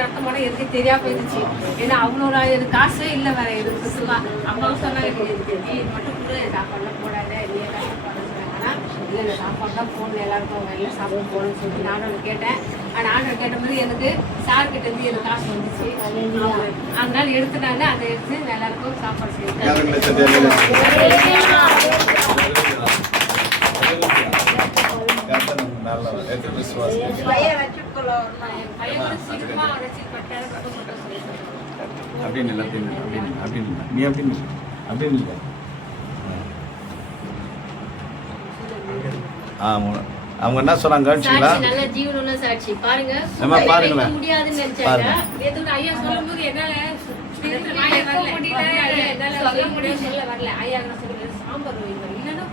நடத்தமான எனக்கு தெரியாம போயிருச்சு. ஏன்னா அவ்வளோ எனக்கு காசே இல்லை வேற எதுக்கு. அம்மாவும் சொன்னாங்க இது மட்டும் கூட சாப்பாடுலாம் போடாத நீ கஷ்டப்படுறாங்கன்னா இல்லை இல்லை சாப்பாடு தான் போடணும் எல்லாருக்கும் எல்லாம் சாப்பாடு போடணும்னு சொல்லிட்டு நானும் கேட்டேன். ஆனால் ஆர்டர் கேட்ட மாதிரி எனக்கு சார்கிட்ட இருந்து எனக்கு காசு வந்துச்சு. அதனால எடுத்துட்டாங்க. அதை எடுத்து எல்லாருக்கும் சாப்பாடு செய்யணும். அப்படின்னு இல்லை நீ அப்படின்னு இல்லை. அவங்க என்ன சொன்னாங்க கவனிச்சிங்களா? நல்ல ஜீவனுள்ள சாட்சி பாருங்க. பாருங்களேன் முடியாதுன்னு நினைச்சாங்க. எதுக்கு ஐயா சொல்லும்போது என்னால சொல்ல வரல. ஐயா சாம்பார் இல்லைன்னா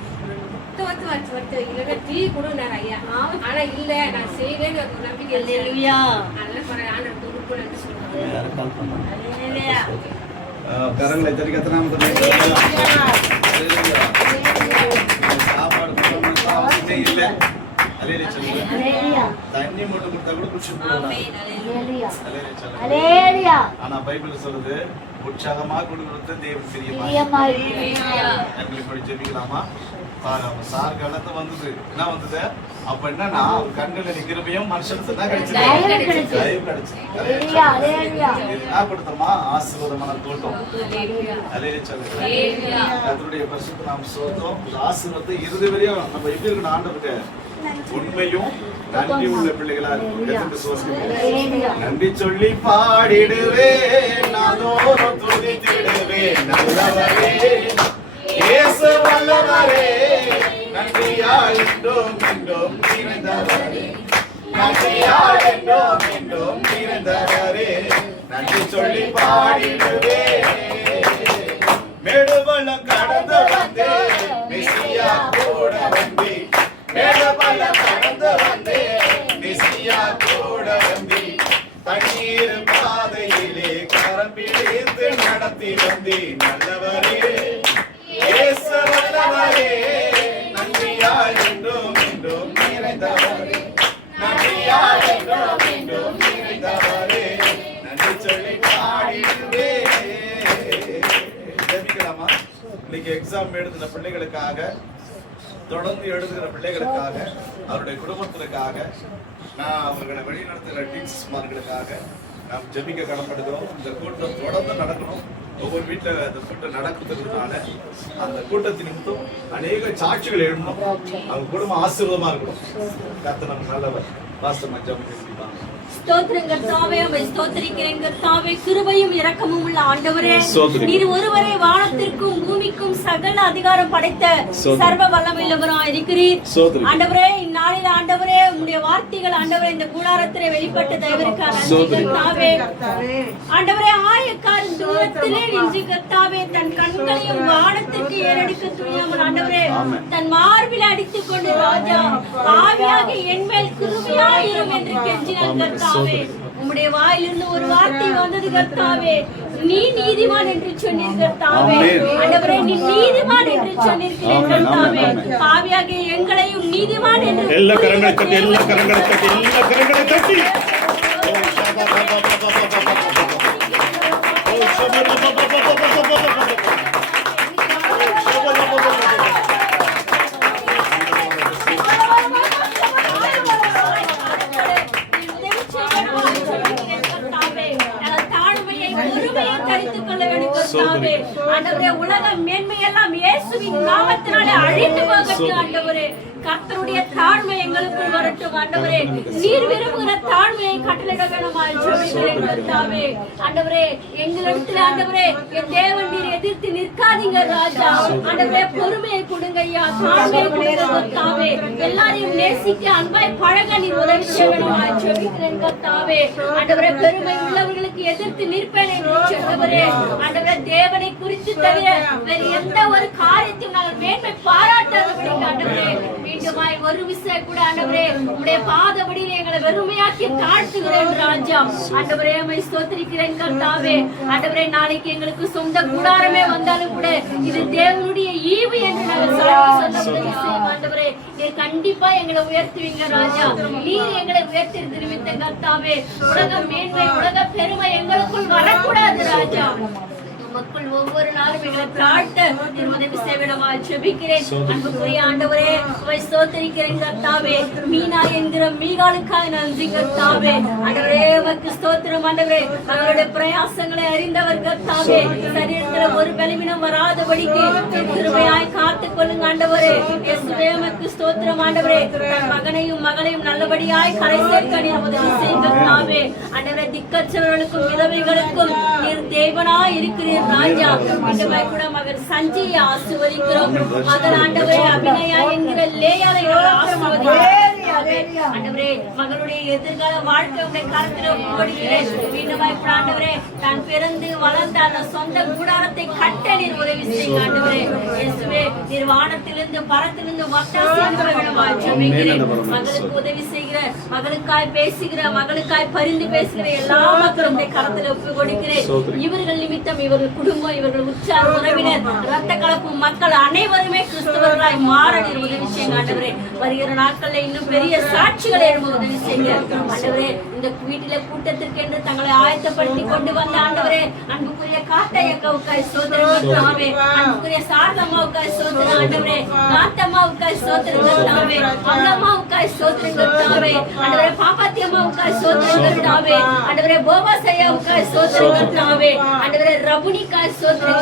வச்சு இல்லைன்னா டீ கூட நேரம் ஐயா. ஆனா இல்ல நான் செய்வேன்னு நம்பிக்கை இல்லையா? அதனால ஆண்டவர் துடுப்பு நன்றி சொல்லுவாங்க. கரங்களை தெரிவிக்கத்தான் சாப்பாடு இல்லை. தண்ணி மட்டும் கொடுத்தா கூட குடிச்சு. ஆனா பைபிள் சொல்லுது உற்சாகமா கொடுக்கறது தேவன் தெரியுமா. எங்களுக்கு ஜெபிக்கலாமா? சார் காலத்து வந்தது என்ன வந்தது? அப்ப என்னன்னா கண்கள் கிருபையும் மனுஷனுக்கு தான் கிடைச்சது. கொடுத்தோமா ஆசீர்வாதமான தோட்டம். அதனுடைய பரிசுத்த நாம் சொல்றோம். ஆசீர்வாதத்தை இறுதி வரையும் நம்ம எப்படி இருக்கணும் ஆண்டவருக்கு உண்மையும் நன்றி உள்ள பிள்ளைகளா இருக்கும். நன்றி சொல்லி பாடிடுவேன் நாதோறும் துதித்திடுவேன் நல்லவரே இயேசு வல்லவரே நன்றியால் என்றும் என்றும் நிறைந்தவரே நன்றியால் என்றும் என்றும் நிறைந்தவரே நன்றி சொல்லி பாடிடுவேன். மேடுபள்ளம் கடந்து வந்தே மெசியா கூட வந்தே மேடுபள்ளம் கடந்து வந்தே மெசியா கூட வந்தே தண்ணீர் பாதையிலே கரம் பிடித்து நடத்தி வந்தே நல்லவரே இயேசு வல்லவரே நன்றியால் என்றும் என்றும் நிறைந்தவரே நன்றியால் என்றும் என்றும் நிறைந்தவரே நன்றி சொல்லி பாடிடுவே. ஜெபிக்கலாமா? இன்னைக்கு எக்ஸாம் எழுதுகிற பிள்ளைகளுக்காக தொடர்ந்து எழுதுகிற பிள்ளைகளுக்காக அவருடைய குடும்பத்திற்காக நான் அவர்களை வழிநடத்துகிற டீச்சர்ஸ்மார்களுக்காக நாம் ஜெபிக்க கடன்படுகிறோம். இந்த கூட்டம் தொடர்ந்து நடக்கணும். ஒவ்வொரு வீட்டில் அந்த கூட்டம் நடக்கிறதுனால அந்த கூட்டத்தின் நிமித்தம் அநேக சாட்சிகள் எழுதணும். அவங்க குடும்பம் ஆசீர்வாதமா இருக்கணும். கர்த்தர் நமக்கு நல்லவர். பாஸ்டர் மச்சான் ஸ்தோத்திரம் கர்த்தாவே, உம்மை ஸ்தோத்திரிக்கிறேன் கர்த்தாவே. கிருபையும் இரக்கமும் உள்ள ஆண்டவரே, நீர் ஒருவரே வானத்திற்கும் பூமிக்கும் சகல அதிகாரம் படைத்த சர்வ வல்லமையுள்ளவராய் இருக்கிறீர் ஆண்டவரே. இந்நாளில் ஆண்டவரே உம்முடைய வார்த்தைகள் ஆண்டவரே இந்த கூடாரத்திலே வெளிப்பட்ட தயவிற்காக நன்றி கர்த்தாவே. ஆண்டவரே ஆயக்காரன் தூரத்திலே நின்று கர்த்தாவே தன் கண்களையும் வானத்திற்கு ஏறெடுக்க துணியாமல் ஆண்டவரே தன் மார்பில் அடித்துக் கொண்டு ராஜா ஆவியாக என் மேல் கிருபையாயிரும் என்று கெஞ்சினார் கர்த்தாவே. உம்முடைய வாயிலிருந்து ஒரு வார்த்தை வந்தது கர்த்தாவே, நீ நீதிமான் என்று சொன்னீர் கர்த்தாவே. ஆண்டவரே நீ நீதிமான் என்று சொன்னீர்கள் கர்த்தாவே. பாவியாக எங்களையும் நீதிமான் என்று எல்லா கரங்களை தட்டி எல்லா கரங்களை தட்டி எல்லா கரங்களை தட்டி உலக மேன்மையெல்லாம் இயேசுவின் நாமத்தினாலே அழிந்து போகட்டும் ஆண்டவரே. கர்த்தருடைய தாழ்மை எங்களுக்குள் வரட்டும் ஆண்டவரே. நீர் விரும்புகிற தாழ்மையை கட்டளையிட வேண்டுமாய் ஜெபிக்கிறேன் கர்த்தாவே. ஆண்டவரே எங்களிடத்தில் ஆண்டவரே என் தேவன் நீர் எதிர்த்து நிற்காதீங்க ராஜா. ஆண்டவரே பொறுமையை கொடுங்க ஐயா, தாழ்மையை கொடுங்க கர்த்தாவே. எல்லாரையும் நேசிக்க அன்பாய் பழக நீர் உதவி செய்ய வேண்டுமாய் ஜெபிக்கிறேன் கர்த்தாவே. ஆண்டவரே பெருமை உள்ளவர்களுக்கு எதிர்த்து நிற்பேன் என்று சொன்னவரே. ஆண்டவரே தேவனை குறித்து தவிர வேறு எந்த ஒரு காரியத்தையும் நாங்கள் மேன்மை பாராட்டாதபடி ஆண்டவரே மீண்டுமாய் ஒரு விசை கூட ஆண்டவரே உம்முடைய பாதபடியில் எங்களை வெறுமையாக்கி தாழ்த்துகிறேன் ராஜா. ஆண்டவரே உம்மை ஸ்தோத்திரிக்கிறேன் கர்த்தாவே. ஆண்டவரே நாளைக்கு எங்களுக்கு சொந்த கூடாரமே வந்தாலும் கூட இது தேவனுடைய ஈவு என்று நாங்கள் சொல்ல ஆண்டவரே நீர் கண்டிப்பா எங்களை உயர்த்துவீங்க ராஜா. நீர் எங்களை உயர்த்தி நிமித்தம் கர்த்தாவே உலக மேன்மை உலக பெருமை எங்களுக்குள் வரக்கூடாது ராஜா. மக்கள் ஒவ்வொரு நாளும் எங்களை தாழ்த்த உதவி செய்விடமா ஜெபிக்கிறேன். அன்புக்குரிய ஆண்டவரே உம்மை ஸ்தோத்திரிக்கிறேன் கர்த்தாவே. மீனா என்கிற மீகாளுக்காய் நன்றி கர்த்தாவே. ஆண்டவரே உமக்கு ஸ்தோத்திரம் ஆண்டவரே. அவருடைய பிரயாசங்களை அறிந்தவர் கர்த்தாவே. சரீரத்துல ஒரு பலவீனம் வராதபடிக்கு கிருபையாய் காத்துக் கொள்ளுங்க ஆண்டவரே. இயேசுவே உமக்கு ஸ்தோத்திரம் ஆண்டவரே. தன் மகனையும் மகளையும் நல்லபடியாய் கரை சேர்க்க நீர் உதவி செய்யுங்க கர்த்தாவே. ஆண்டவரே திக்கற்றவர்களுக்கும் விதவைகளுக்கும் நீர் தேவனாய் இருக்கிறீர் ராஜா. மீண்டுமாய் கூட மகன் சஞ்சியை ஆசீர்வதிக்கிறோம். மகன் ஆண்டவரே அபிநயா என்கிற லேயாவை ஆசீர்வதிக்கிறோம் ஆண்டவரே. மகனுடைய எதிர்கால வாழ்க்கை உடைய கருத்தில் ஒப்புக்கொடுக்கிறேன். மீண்டுமாய் கூட ஆண்டவரே தான் பிறந்து வளர்ந்த அந்த சொந்த கூடாரத்தை கட்ட நீர் உதவி செய்யுங்க ஆண்டவரே. இயேசுவே நீர் வானத்திலிருந்து பரத்திலிருந்து வட்டாசி அனுப்ப ஜெபிக்கிறேன். மகளுக்கு உதவி செய்கிற மகளுக்காய் பேசுகிற மகளுக்காய் பரிந்து பேசுகிற எல்லா மக்களும் கருத்தில் ஒப்புக்கொடுக்கிறேன். இவர்கள் நிமித்தம் இவர்கள் குடும்பம் இவர்கள் உற்சாக உறவினர் இரத்த கலப்பு மக்கள் அனைவருமே கிறிஸ்தவர்களாய் மாற நீர் உதவி செய்யுங்க ஆண்டவரே. வருகிற நாட்கள்ல இன்னும் பெரிய சாட்சிகளை எழும்ப உதவி செய்யுங்க ஆண்டவரே. இந்த வீட்டில கூட்டத்திற்கு என்று தங்களை ஆயத்தப்படுத்தி கொண்டு வந்த ஆண்டவரே அன்புக்குரிய காட்டையக்காவுக்காய் சோதரே, அன்புக்குரிய சாரதம்மாவுக்காய் சோதனை ஆண்டவரே, காத்தம்மாவுக்காய் சோதனை அங்கம்மாவுக்காய் சோதனை ஆண்டவரே, பாப்பாத்தி அம்மாவுக்காய் சோதனை ஆண்டவரே, போபாசையாவுக்காய் சோதனை ஆண்டவரே, ரபுனிக்காய் சோதனை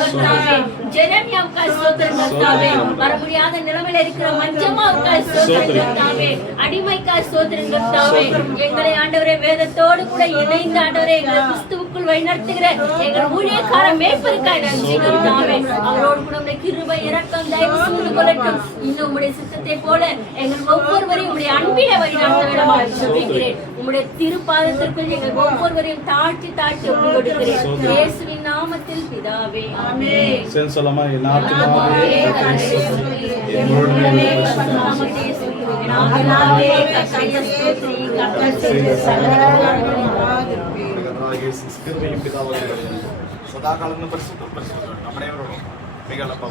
ஜெரமியாவுக்காய் சோதனை வர முடியாத நிலைமையில இருக்கிற மஞ்சம்மாவுக்காய் சோதனை அடிமைக்காய் சோதனை எங்களை ஆண்டவரே வேதத்தோடு கூட இணைந்து ஆண்டவரே எங்களை கிறிஸ்துவுக்குள் வழிநடத்துகிற எங்கள் ஊழியக்கார மேய்ப்பருக்காய் நன்றி கர்த்தாவே. அவரோடு கூட உடைய கிருபை இரக்கம் தயவு சூழ்ந்து கொள்ளட்டும். இன்னும் உடைய சித்தத்தை போல எங்கள் ஒவ்வொருவரையும் உடைய அன்பினை வழிநடத்த வேண்டுமா ஜெபிக்கிறேன். உம்முடைய திருப்பாதத்திற்குள் எங்கள் ஒவ்வொருவரையும் தாழ்த்தி தாழ்த்தி ஒப்பு கொடுக்கிறேன். இயேசுவின் நாமத்தில் பிதாவே ஆமென். சொல்லமா எல்லாத்துக்கும் സദാകാലം പരിശുദ്ധം നമ്മുടെ മികളപ്പ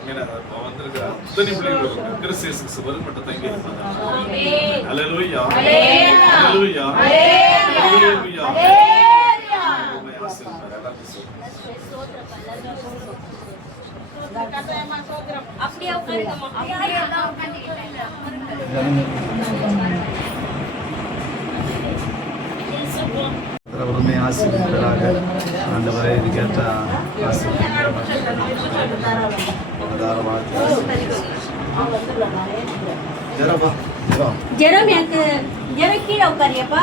ഇങ്ങനെ വന്നിരിക്കുന്ന അത്തനി പിള്ളേരും ക്രിസ്ത്യൻസ് വരുമ്പോട്ട് തങ്ങി ഹല്ലേലൂയ ഹല്ലേലൂയ ഹല്ലേലൂയ அப்படியே உட்காருங்கம்மா. அப்படியே எல்லாம் உரிமை ஆசிரியர்களாக ஆண்டவரை இது கேட்ட ஜெரம் எனக்கு ஜெரம் கீழே உட்காரியப்பா.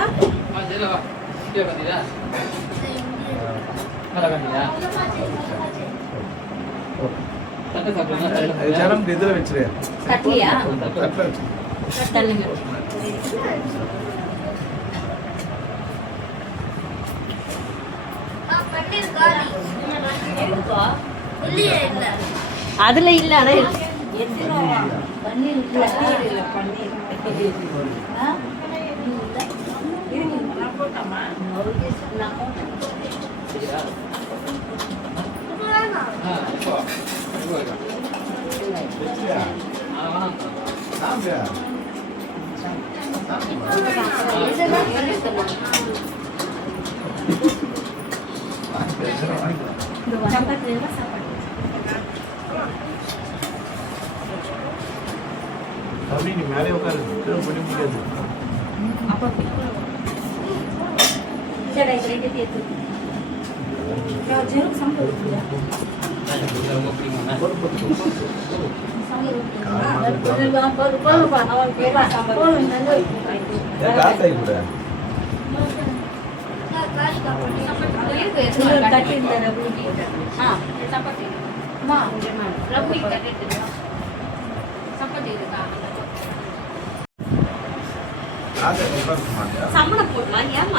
ஜனம் இதுல வச்சிரு கட்லியா தள்ளுங்க. அதுல இல்ல மேலே உட்காரு பண்ண முடியாது. சம்பளம் போடலாம். ஏன்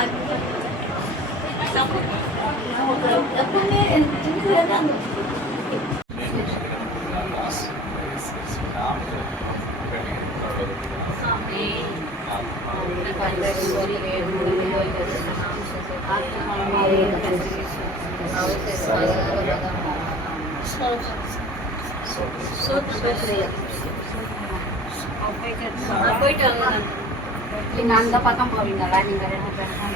போயிட்டு வாங்க. நீங்க அந்த பக்கம் போவீங்களா? நீங்க 2 பேரும்